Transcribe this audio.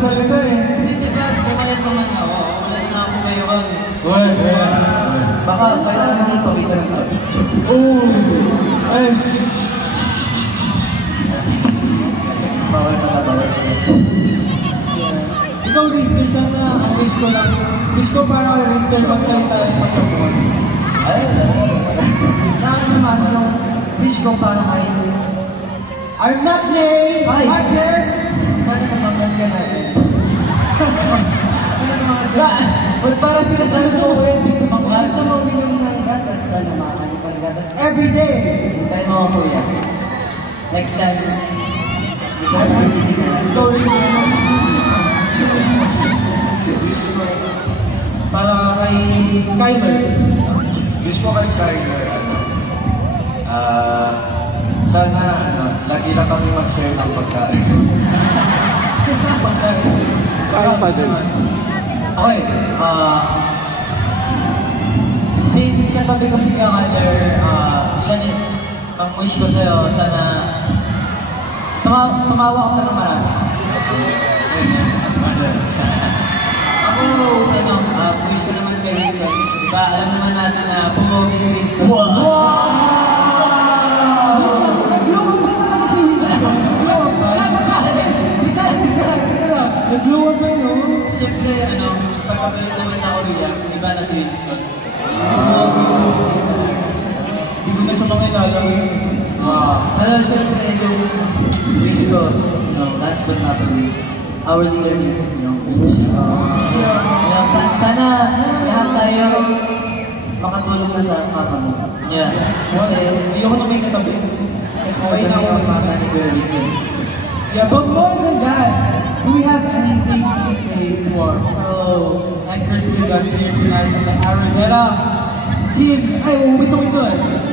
magsalita eh. Hindi ba, pumayag naman ako. Wala na ako pumayag. Baka kaya naman ipakita ng tapos. Bawal na bawal. Ikaw, Rister, sana ang wish ko lang. Wish ko para kay Rister magsalita siya sa buwan. Ay, Sa akin naman, yung wish ko para kay I'm not Nate! I guess! Sana namagan ka na eh. Para sila sa ito, dito Gusto mo uminom ng gatas, sana makain pa ng gatas every day! Hintay mo ako kuya. Next time. Ito ang pagtitigas. Para kay Kyler. wish ko kay Kyler, sana, lagi lang kami mag-share ng pagkain. Kaya pa din. Okay, since katabi ko si Kyler, ang wish ko sa'yo, sana tumawa ako ng marami. Ako, wish ko naman kay Winston. Diba, alam naman natin na pumogi si Winston. Nag-blow up ba yun, no? Siyempre, pagkabalik naman sa Korea, iba na si Winston. Hindi ko na siya makilala yun. Siyempre, yung wish ko, last but not least, our leader here, sana lahat tayo makatulong na sa mama mo. Yeah. Kasi hindi ako na may katabi. Kasi okay na yung mama ni Girl Richard. Yeah, but more than that, do we have anything to say to our fellow anchors with us here tonight in the Araneta? Kim, wait.